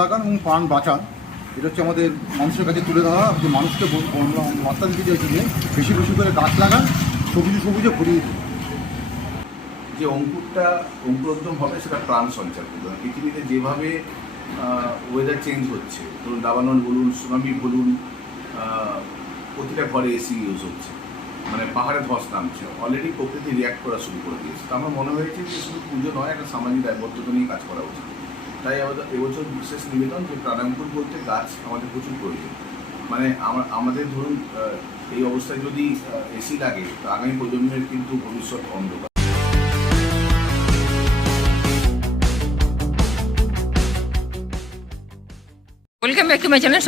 লাগান এবং প্রাণ বাঁচান। এটা হচ্ছে আমাদের মানুষের কাছে তুলে ধরা। যে মানুষকে বার্তা দিতে চাইছি যে বেশি বেশি করে গাছ লাগান, সবুজে সবুজে ভরিয়ে দিন। যে অঙ্কুরটা অঙ্কুরোদ্যম হবে, সেটা প্রাণ সঞ্চার করবে। পৃথিবীতে যেভাবে ওয়েদার চেঞ্জ হচ্ছে, ধরুন দাবানল বলুন সুনামি বলুন প্রতিটা ঘরে এসি ইউজ হচ্ছে। মানে পাহাড়ে ধস নামছে। অলরেডি প্রকৃতি রিয়াক্ট করা শুরু করে দিয়েছে। তো আমার মনে হয়েছে যে শুধু পুজো নয়, একটা সামাজিক দায়বদ্ধতা নিয়ে কাজ করা উচিত। তাই আমাদের এবছর বিশেষ নিবেদন যে প্রাণাঙ্কুর বলতে গাছ আমাদের প্রচুর প্রয়োজন। মানে আমাদের ধরুন এই অবস্থায় যদি এসি লাগে আগামী প্রজন্মের কিন্তু ভবিষ্যৎ অন্ধকার। Welcome back to my channel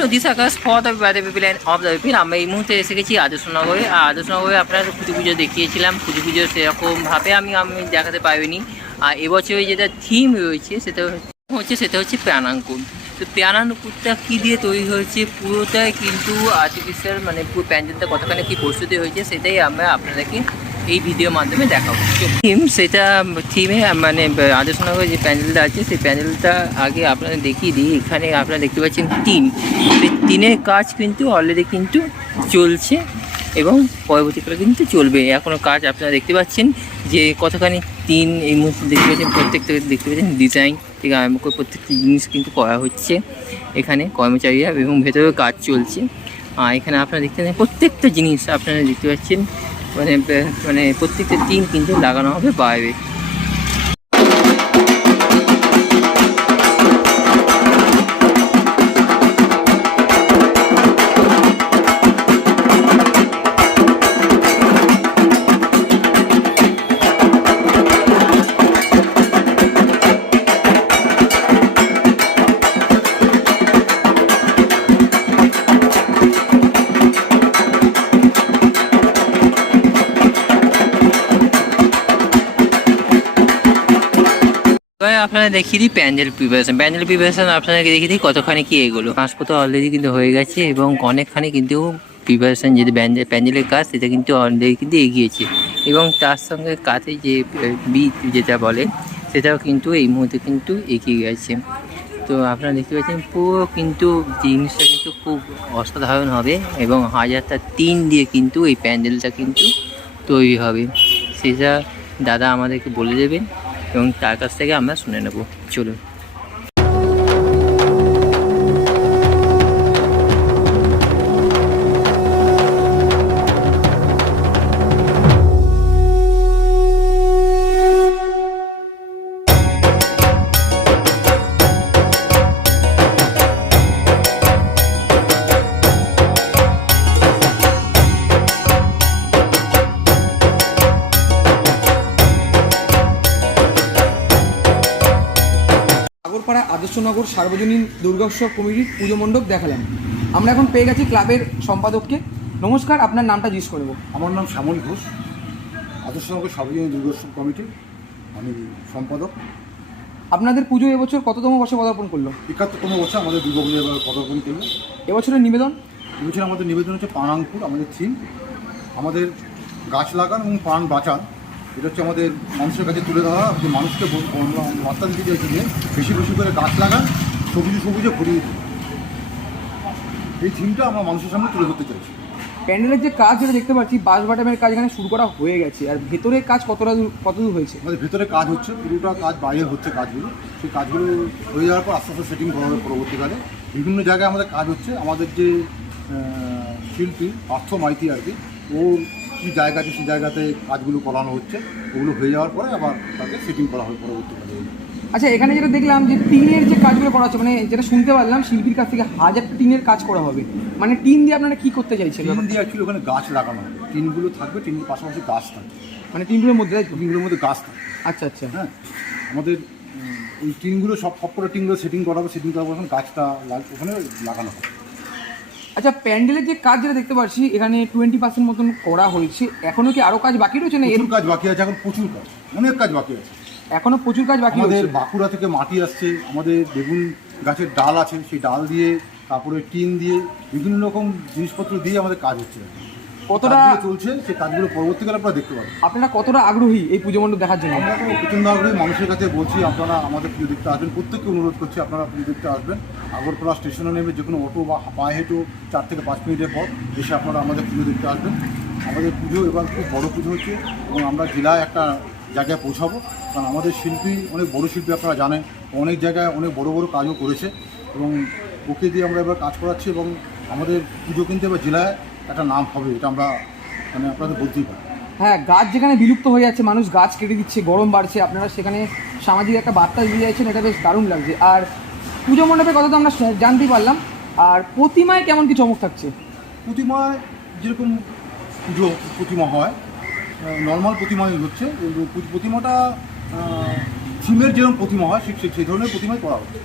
for the people and of the people আমরা এই মুহূর্তে এসে গেছি আদর্শনগরে। আর আদর্শনগরে আপনার পুজো পুজো দেখিয়েছিলাম। পুজো পুজো সেরকমভাবে আমি আমি দেখাতে পারিনি। আর এবছরে যেটা থিম রয়েছে, সেটা হচ্ছে সেটা হচ্ছে প্রাণাঙ্কুর। তো প্রাণাঙ্কুরটা কী দিয়ে তৈরি হয়েছে পুরোটাই কিন্তু আর্টিফিশিয়াল মানে পুরো প্যান্ডেলটা কতখানি কী প্রস্তুতি হয়েছে সেটাই আমরা আপনাদেরকে এই ভিডিওর মাধ্যমে দেখাবো। থিম সেটা থিমে মানে আদর্শনগর যে প্যান্ডেলটা আছে, সেই প্যান্ডেলটা আগে আপনাদের দেখিয়ে দিই। এখানে আপনারা দেখতে পাচ্ছেন টিন। সেই টিনের কাজ কিন্তু অলরেডি কিন্তু চলছে এবং পরবর্তীকালে কিন্তু চলবে। এখনও কাজ আপনারা দেখতে পাচ্ছেন যে কতখানি টিন এই মুহূর্তে দেখতে পাচ্ছেন, প্রত্যেকটা দেখতে পাচ্ছেন ডিজাইন থেকে আরম্ভ করে প্রত্যেকটি জিনিস কিন্তু করা হচ্ছে এখানে, কর্মচারীরা এবং ভেতরে কাজ চলছে। আর এখানে আপনারা দেখতে পাচ্ছেন প্রত্যেকটা জিনিস আপনারা দেখতে পাচ্ছেন। মানে মানে প্রত্যেকটা টিম কিন্তু লাগানো হবে বাইরে। আপনারা দেখিয়ে দিই প্যান্ডেল প্রিপারেশন। প্যান্ডেল প্রিপারেশন আপনাদেরকে দেখিয়ে দিই কতখানি কি এগুলো। কাঁচপত্র অলরেডি কিন্তু হয়ে গেছে এবং অনেকখানি কিন্তু প্রিপারেশন যেটা প্যান্ডেল প্যান্ডেলের কাজ সেটা কিন্তু অলরেডি কিন্তু এগিয়েছে। এবং তার সঙ্গে কাছে যে বিট যেটা বলে, সেটাও কিন্তু এই মুহূর্তে কিন্তু এগিয়ে গেছে। তো আপনারা দেখতে পাচ্ছেন পুরো কিন্তু জিনিসটা কিন্তু খুব অসাধারণ হবে এবং হাজারটা তিন দিয়ে কিন্তু এই প্যান্ডেলটা কিন্তু তৈরি হবে। সেটা দাদা আমাদেরকে বলে দেবেন। এবং তার কাছ থেকে আমরা শুনে নেব। চলুন। আদর্শনগর সার্বজনীন দুর্গোৎসব কমিটির পুজো মণ্ডপ দেখালাম। আমরা এখন পেয়ে গেছি ক্লাবের সম্পাদককে। নমস্কার আপনার নামটা জিজ্ঞেস করে আমার নাম শ্যামল ঘোষ। আদর্শনগর সার্বজনীন দুর্গোৎসব কমিটি আমি সম্পাদক। আপনাদের পুজো এবছর কততম বর্ষে পদার্পণ করল? একাত্তরতম বছর আমাদের দুর্গাপুজো এবার পদার্পণ করল। এবছরের নিবেদন? এবছর আমাদের নিবেদন হচ্ছে প্রাণাঙ্কুর আমাদের থিম। আমাদের গাছ লাগান এবং প্রাণ বাঁচান। এটা হচ্ছে আমাদের মানুষের কাছে তুলে ধরা যে মানুষকে বার্তা দিতে চাইছি যে বেশি বেশি করে গাছ লাগান সবুজে সবুজে ভরিয়ে দিন। এই থিমটা আমরা মানুষের সামনে তুলে ধরতে চাইছি। প্যান্ডেলের যে কাজ যেটা দেখতে পাচ্ছি বাস বাটামের কাজ এখানে শুরু করা হয়ে গেছে। আর ভেতরে কাজ কতটা দূর কতদূর হয়েছে? আমাদের ভেতরে কাজ হচ্ছে পুরোটা কাজ বাইরে হচ্ছে কাজগুলো। সেই কাজগুলো হয়ে যাওয়ার পর আস্তে আস্তে সেটিং করা হবে পরবর্তীকালে। বিভিন্ন জায়গায় আমাদের কাজ হচ্ছে আমাদের যে শিল্পী পার্থ মাইতি আর কি ওর কী জায়গা আছে সেই জায়গাতে কাজগুলো করানো হচ্ছে ওগুলো হয়ে যাওয়ার পরে আবার তাকে সেটিং করা হবে পরবর্তীকালে আচ্ছা এখানে যেটা দেখলাম যে টিনের যে কাজগুলো করা হচ্ছে মানে যেটা শুনতে পারলাম শিল্পীর কাছ থেকে হাজার টিনের কাজ করা হবে। মানে টিন দিয়ে আপনারা কি করতে চাইছেন? টিন দিয়ে অ্যাকচুয়ালি ওখানে গাছ লাগানো হবে টিনগুলো থাকবে টিনের পাশাপাশি গাছ থাকবে। মানে টিনগুলোর মধ্যে টিনগুলোর মধ্যে গাছ থাকবে। আচ্ছা আচ্ছা। হ্যাঁ আমাদের ওই টিনগুলো সব সবকটা টিনগুলো সেটিং করা হবে সেটিং করার পর গাছটা ওখানে লাগানো হবে। আচ্ছা প্যান্ডেলের যে কাজ যেটা দেখতে পাচ্ছি এখানে টোয়েন্টি পার্সেন্ট মতন করা হয়েছে। এখনও কি আরও কাজ বাকি রয়েছে না? এর প্রচুর কাজ বাকি আছে এখন প্রচুর কাজ অনেক কাজ বাকি আছে। এখনও প্রচুর কাজ বাকি আমাদের বাঁকুড়া থেকে মাটি আসছে আমাদের বেগুন গাছের ডাল আছে সেই ডাল দিয়ে তারপরে টিন দিয়ে বিভিন্ন রকম জিনিসপত্র দিয়ে আমাদের কাজ হচ্ছে। কতটা চলছে সেই কাজগুলো পরবর্তীকালে আপনারা দেখতে পাবেন। আপনারা কতটা আগ্রহী এই পুজো মণ্ডপ দেখার জন্য? আমরা তো প্রচণ্ড আগ্রহী মানুষের কাছে বলছি আপনারা আমাদের প্রিয় দেখতে আসবেন। প্রত্যেককে অনুরোধ করছি আপনারা প্রিয় দেখতে আসবেন। আগরতলা স্টেশনে নেমে যে কোনো অটো বা পায়ে হেঁটেও চার থেকে পাঁচ মিনিটের পর এসে আপনারা আমাদের পুজো দেখতে আসবেন। আমাদের পুজো এবার খুব বড় পুজো হচ্ছে এবং আমরা জেলায় একটা জায়গায় পৌঁছাবো। কারণ আমাদের শিল্পী অনেক বড় শিল্পী আপনারা জানেন অনেক জায়গায় অনেক বড় বড় কাজও করেছে এবং ওকে দিয়ে আমরা এবার কাজ করাচ্ছি এবং আমাদের পুজো কিন্তু এবার জেলায় একটা নাম হবে এটা আমরা মানে আপনাদের বলতেই পারি। হ্যাঁ গাছ যেখানে বিলুপ্ত হয়ে যাচ্ছে মানুষ গাছ কেটে দিচ্ছে গরম বাড়ছে আপনারা সেখানে সামাজিক একটা বার্তা দিয়ে যাচ্ছেন এটা বেশ দারুণ লাগছে। আর পুজো মণ্ডপের কথা তো আমরা জানতেই পারলাম। আর প্রতিমায় কেমন কি চমক থাকছে? প্রতিমায় যেরকম পুজো প্রতিমা হয় নর্মাল প্রতিমাই হচ্ছে প্রতিমাটা থিমের যেরকম প্রতিমা হয় ঠিক সেই- সেই ধরনের প্রতিমাই করা হচ্ছে।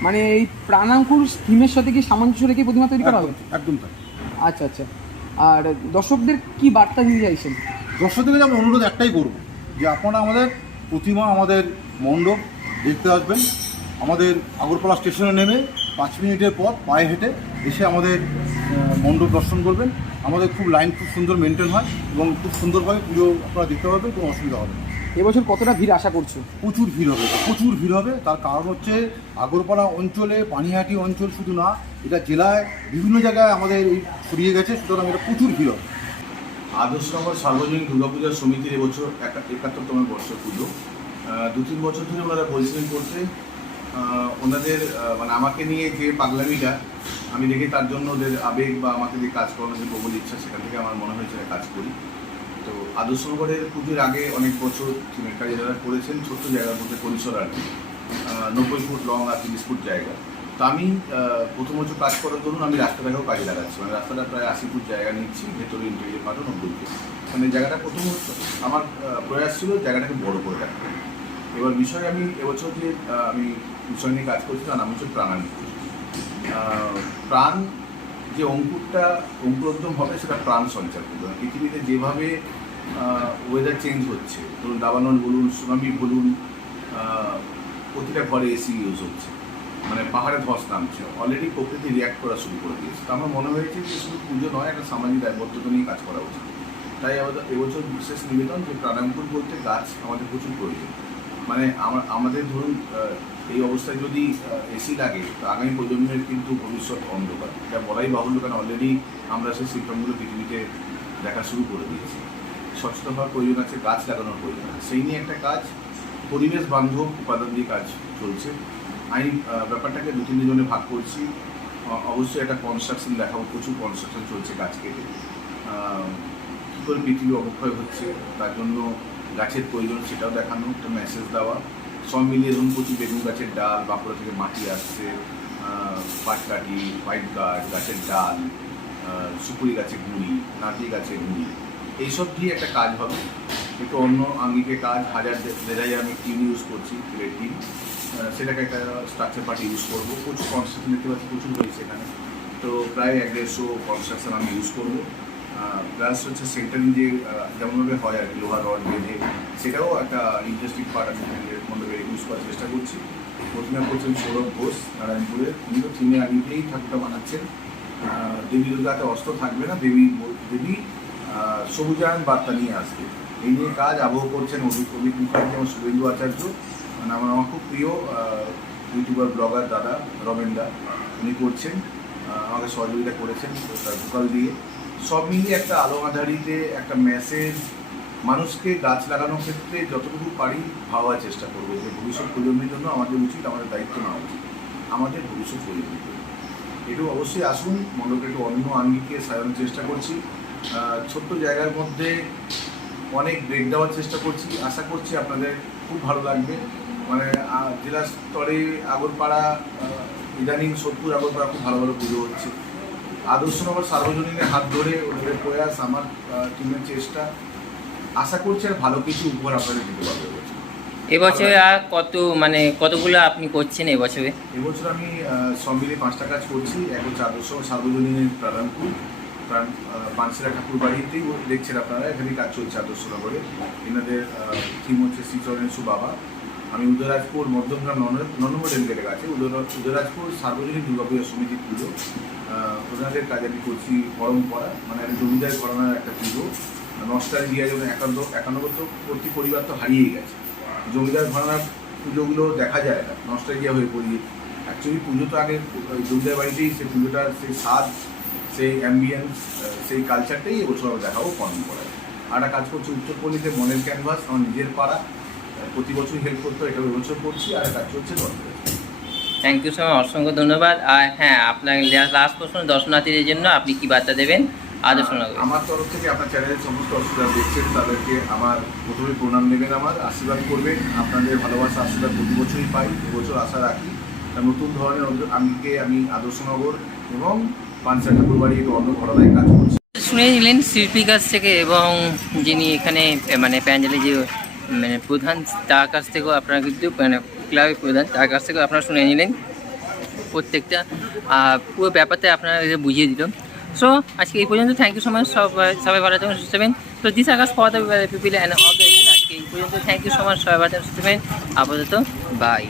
মানে এই প্রাণাঙ্কুর থিমের সাথে কি সামঞ্জস্য রেখে প্রতিমা তৈরি করা হবে একদম- একদম তাই। আচ্ছা আচ্ছা। আর দর্শকদের কি বার্তা দিতে চাইছেন? দর্শকদের আমরা অনুরোধ একটাই করব যে আপনারা আমাদের প্রতিমা আমাদের মণ্ডপ দেখতে আসবেন। আমাদের আগরতলা স্টেশনে নেমে পাঁচ মিনিটের পর পায়ে হেঁটে এসে আমাদের মণ্ডপ দর্শন করবেন। আমাদের খুব লাইন খুব সুন্দর মেনটেন হয় এবং খুব সুন্দরভাবে পুজো আপনারা দেখতে পাবেন, কোনো অসুবিধা হবে না। এবছর কতটা ভিড় আশা করছ? প্রচুর ভিড় হবে প্রচুর ভিড় হবে। তার কারণ হচ্ছে আগরপাড়া অঞ্চলে পানিহাটি অঞ্চল শুধু না এটা জেলায় বিভিন্ন জায়গায় আমাদের এই ছড়িয়ে গেছে সুতরাং এটা প্রচুর ভিড় হবে। আদর্শনগর সার্বজনীন দুর্গাপূজা সমিতির এবছর একা- একাত্তরতম বর্ষ পুজো। দু তিন বছর ধরে ওনারা বলছিলেন করতে আহ, ওনাদের মানে আমাকে নিয়ে যে পাগলামিটা আমি দেখি তার জন্য ওদের আবেগ বা আমাকে যে কাজ করানোর যে প্রবল ইচ্ছা সেখান থেকে আমার মনে হয়েছে কাজ করি। তো আদর্শনগরের পুজোর আগে অনেক বছর থিমের কাজ যারা করেছেন ছোট্ট জায়গার মধ্যে পরিসর আর কি। নব্বই ফুট লং আর তিরিশ ফুট জায়গা। তো আমি প্রথম বছর কাজ করার দরুন আমি রাস্তাটাকেও কাজে লাগাচ্ছি। মানে রাস্তাটা প্রায় আশি ফুট জায়গা নিচ্ছি ভেতরে ইন্টেরিয়ার পাঠও নব্বই ফুট। মানে জায়গাটা প্রথম আমার প্রয়াস ছিল জায়গাটাকে বড় করে রাখতে। এবার বিষয় আমি এবছর যে আমি বিষয় নিয়ে কাজ করছি তার নাম হচ্ছে আহ, প্রাণ যে অঙ্কুরটা অঙ্কুরোদ্যম হবে সেটা প্রাণ সঞ্চার করবে। মানে পৃথিবীতে যেভাবে ওয়েদার চেঞ্জ হচ্ছে। ধরুন, দাবানল বলুন সুনামি বলুন প্রতিটা ঘরে এসি ইউজ হচ্ছে। মানে পাহাড়ে ধস নামছে। অলরেডি প্রকৃতি রিয়াক্ট করা শুরু করে দিয়েছে। তো আমার মনে হয়েছে যে শুধু পুজো নয়, একটা সামাজিক দায়বদ্ধতা নিয়ে কাজ করা উচিত। তাই আমাদের এবছর বিশেষ নিবেদন যে প্রাণাঙ্কুর বলতে গাছ আমাদের প্রচুর প্রয়োজন। মানে আমার আমাদের ধরুন এই অবস্থায় যদি এসি লাগে, তো আগামী প্রজন্মের কিন্তু ভবিষ্যৎ অন্ধকার। এটা বলাই বাহুল্য, কারণ অলরেডি আমরা সেই সিম্পটমগুলো পৃথিবীতে দেখা শুরু করে দিয়েছি। সচেতন হওয়ার প্রয়োজন আছে গাছ লাগানোর প্রয়োজন আছে। সেই নিয়ে একটা কাজ পরিবেশ বান্ধব উপাদান দিয়ে কাজ চলছে। আমি ব্যাপারটাকে দু তিন জনে ভাগ করছি। অবশ্যই একটা কনস্ট্রাকশন দেখাবো প্রচুর কনস্ট্রাকশন চলছে গাছ কেটে। কী করে পৃথিবী অবক্ষয় হচ্ছে তার জন্য গাছের প্রয়োজন সেটাও দেখানো একটা মেসেজ দেওয়া। সব মিলিয়ে ধরুন প্রচুর বেগুন গাছের ডাল বাঁকুড়া থেকে মাটি আসছে। আহ, পাটকাঠি হোয়াইট গার্ড গাছের ডাল সুপুরি গাছের গুঁড়ি নাতি গাছের গুঁড়ি। এইসব দিয়ে একটা কাজ হবে। একটু অন্য আঙ্গিকে কাজ, হাজার দে- দেড় হাজার আমি টিম ইউজ করছি রেড টিম সেটাকে একটা স্ট্রাকচার পার্টি ইউজ করব। প্রচুর কনস্ট্রাকশন দেখতে পাচ্ছি, প্রচুর হয়েছে এখানে। তো প্রায় এক দেড়শো কনস্ট্রাকশন আমি ইউজ করব। প্লাস হচ্ছে সেন্টারিং যে যেমনভাবে হয় আর কি, লোহার রড, বেঁধে, সেটাও একটা ইন্টারেস্টিং পার্ট আমি মধ্যে ইউজ করার চেষ্টা করছি। প্রথমে করছেন সৌরভ ঘোষ নারায়ণপুরের তো থিমে আগিয়েই ঠাকুরটা বানাচ্ছেন। দেবী দুর্গাতে অস্ত্র থাকবে না, দেবী দেবী সবুজায়ন বার্তা নিয়ে আসবে। এই নিয়ে কাজ আবহ করছেন অভিক মুখার্জি এবং শুভেন্দু আচার্য। মানে আমার আমার খুব প্রিয় ইউটিউবার, ব্লগার দাদা রমেনদা। উনি করছেন আমাকে সহযোগিতা করেছেন তার ভোকাল দিয়ে। সব মিলিয়ে একটা আলো আধারিতে একটা মেসেজ মানুষকে গাছ লাগানোর ক্ষেত্রে যতটুকু পারি ভাবার চেষ্টা করব যে ভবিষ্যৎ প্রজন্মের জন্য আমাদের উচিত, আমাদের দায়িত্ব নেওয়া উচিত। আমাদের ভবিষ্যৎ প্রজন্মের জন্য। একটু অবশ্যই আসুন মণ্ডপে একটু অন্য আঙ্গিকে সাজানোর চেষ্টা করছি। ছোট্ট জায়গার মধ্যে অনেক ব্রেক দেওয়ার চেষ্টা করছি। আশা করছি আপনাদের খুব ভালো লাগবে। মানে জেলা স্তরে আগরপাড়া ইদানিং সোদপুর আগরপাড়া খুব ভালো ভালো পুজো হচ্ছে। আদর্শনগর সার্বজনীনের হাত ধরে ওদের প্রয়াস আমার টিমের চেষ্টা। আশা করছি আর ভালো কিছু উপহার আপনাদের দিতে পারবে এবছরে আর কত মানে কতগুলো আপনি করছেন এবছরে এবছর আমি সব মিলিয়ে পাঁচটা কাজ করছি। এক হচ্ছে আদর্শ সার্বজনীনের প্রাণাঙ্কুর প্রাণ পানসিরা ঠাকুর বাড়িতেই দেখছেন আপনারা এখানে কাজ চলছে আদর্শ নগরে। এনাদের থিম হচ্ছে শ্রীচরণেশু বাবা। আমি উদয়রাজপুর মধ্যমগ্রাম নন্দমোড় রেলগেটের কাছে। উদয়- উদয়রাজপুর সার্বজনীন দুর্গাপূজা সমিতি পুজো। ওনাদের কাজ আমি করছি পরম্পরা মানে একটা জমিদার ঘরানার একটা পুজো। নস্টালজিয়া যেমন একান্ত প্রতি পরিবার তো হারিয়েই গেছে। জমিদার ঘরানার পুজোগুলো দেখা যায় না, নস্টালজিয়া হয়ে পড়িয়ে। অ্যাকচুয়ালি পুজো তো আগে জমিদার বাড়িতেই সেই পুজোটার সেই স্বাদ সেই অ্যাম্বিয়েন্স সেই কালচারটাই এবছর আমরা দেখাবো পালন করা আর কাজ করছি উত্তরপল্লীতে মনের ক্যানভাস আমার নিজের পাড়া। প্রতি বছরই হেল্প করতে এটা এবছর করছি আর কাজ চলছে থ্যাংক ইউ সো মাচ অসংখ্য ধন্যবাদ। আর হ্যাঁ আপনার লাস্ট প্রশ্ন দর্শনার্থীদের জন্য আপনি কি বার্তা দেবেন? আদর্শনগর আমার তরফ থেকে আপনার চ্যানেলের সমস্ত অসুবিধা দেখছেন তাদেরকে আমার প্রথমে প্রণাম নেবেন আমার আশীর্বাদ করবেন। আপনাদের ভালোবাসা আশীর্বাদ প্রতি বছরই পাই এবছর আশা রাখি। নতুন ধরনের আমিকে আমি আদর্শনগর এবং শুনে নিলেন শিল্পীর কাছ থেকে এবং যিনি এখানে মানে প্যান্ডেলে যে মানে প্রধান, তার কাছ থেকেও আপনারা কিন্তু মানে ক্লাবের প্রধান, তার কাছ থেকেও আপনারা শুনে নিলেন প্রত্যেকটা। পুরো ব্যাপারটা আপনারা বুঝিয়ে দিল সো আজকে এই পর্যন্ত থ্যাংক ইউ সো মাচ সবাই সবাই ভালো থাকবেন, সুস্থ থাকবেন। তো this Akash the people and all আজকে এই পর্যন্ত থ্যাংক ইউ সো মাচ সবাই ভালো থাকবেন, সুস্থ থাকবেন। আপাতত বাই